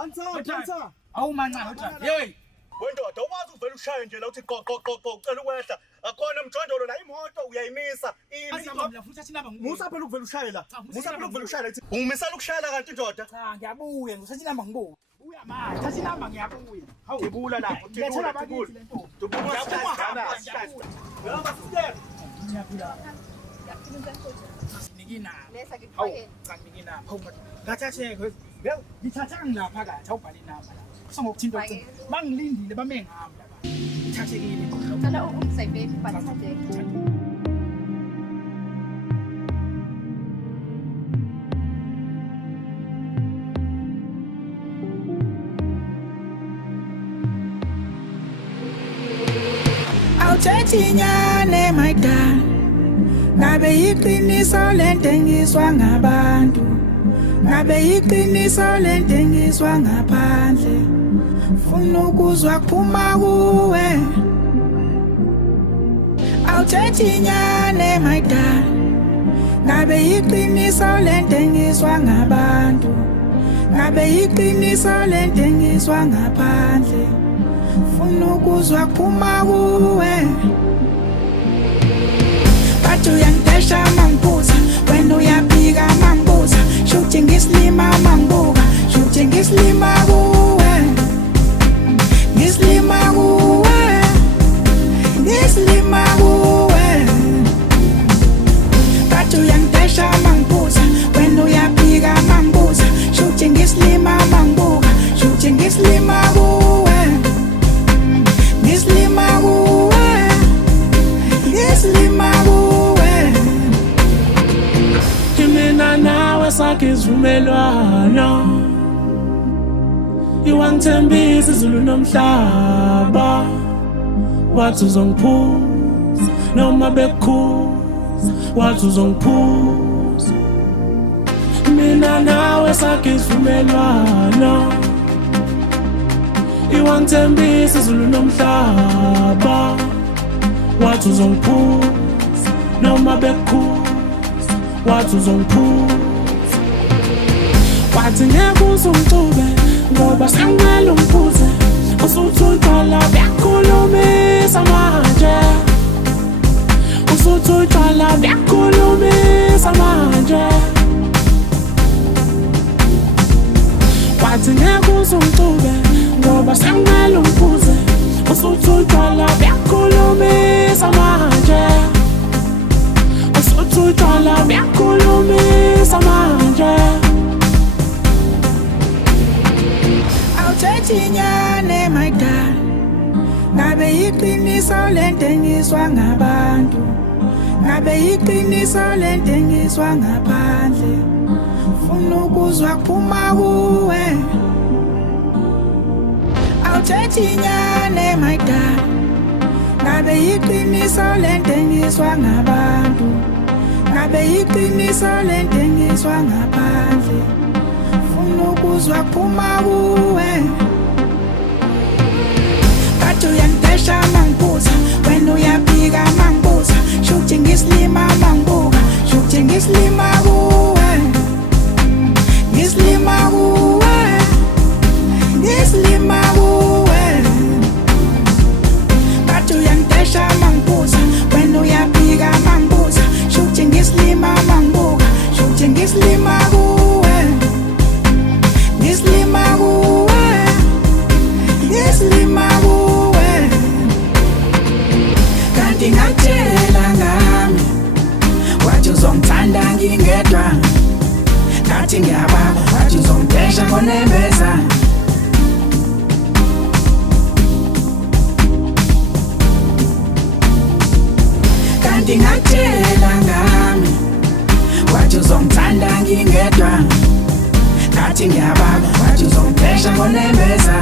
Ansa. Awumancane uDraft. Hey. Wendoda wazi uvela ushaya nje la uthi go cela ukwehla. Akhona umjondolo la imoto uyayimisa. Azingomla futhi athi namba ngibona. Musa phela ukuvela ushaya la. Musa phela ukuvela ushaya la. Ungimisela ukushayela kanti indoda. Cha ngiyabuya ngisathi namba ngibona. Buya manje. Thathi namba ngiyabuya. Hawu. Thibula la. Ngiyathola bakithi lento. Thibula Ngiyahamba sister. Ngiyaphila. Nikina. Hawu. Cha nikina. Hawu. Ngathathe ngithatha ngilapha kathi awubhale inamba la. Songokuthinta ucingo. Bangilindile bame ngami la. Ngithathekile. Ngicela ukungisayibeni bathathe. Awuthethinyane my darling. Ngabe iqiniso lentengiswa ngabantu. Ngabe iqiniso lentengiswa ngaphandle. Funa ukuzwa kuphuma kuwe. Awuthethinyane my darling. Ngabe iqiniso lentengiswa ngabantu. Ngabe iqiniso lentengiswa ngaphandle. Funa ukuzwa kuphuma kuwe. Bathu uyangidesha mangibuza, wena uyabhika mangibuza, shuthi ngislima mangibuka, shuthi ngislima kuwe, ngislima kuwe, ngislima kuwe. Bathu uyangidesha mangibuza, wena uyabhika mangibuza, shuthi ngislima mangibuka, shuthi ngislima kuwe, ngislima kuwe, ngislima kuwe. Mina nawe sakhe isivumelwano, iwangithembisa izulu nomhlaba, wathi uzongiphuza noma bekukhuza, wathi uzongiphuza. Mina nawe sakhe isivumelwano, iwangithembisa izulu nomhlaba, wathi uzongiphuza noma bekukhuza, wathi uzongiphuza. Wathi ngeke uzungixube ngoba sengimele ungiphuze, usuthi utshwala buyakhulumisa manje, usuthi utshwala buyakhulumisa manje. Wathi ngeke uzungixube ngoba sengimele ungiphuze, usuthi utshwala buyakhulumisa manje, usuthi utshwala buyakhulumisa manje. Awuthethinyane my darling. Ngabe iqiniso lentengiswa ngabantu. Ngabe iqiniso lentengiswa ngaphandle. Funa ukuzwa kuphuma kuwe. Awuthethinyane my darling. Ngabe iqiniso lentengiswa ngabantu. Ngabe iqiniso lentengiswa ngaphandle. Funa ukuzwa kuphuma kuwe. Bathu uyangidesha mangibuza, wena uyabhika mangibuza, shuthi ngislima mangibuka, shuthi ngislima kuwe, ngislima kuwe, ngislima kuwe. Bathu uyangidesha mangibuza, wena uyabhika mangibuza, shuthi ngislima mangibuka, shuthi ngislima kuwe, ngislima kuwe, ngislima kuwe. Kanti ngakutshela ngami, wathi uzongithanda ngingedwa, ngathi ngiyababa, wathi uzongidesha ngonembeza. Kanti ngakutshela ngami, wathi uzongithanda ngingedwa, ngathi ngiyababa, wathi uzongidesha ngonembeza.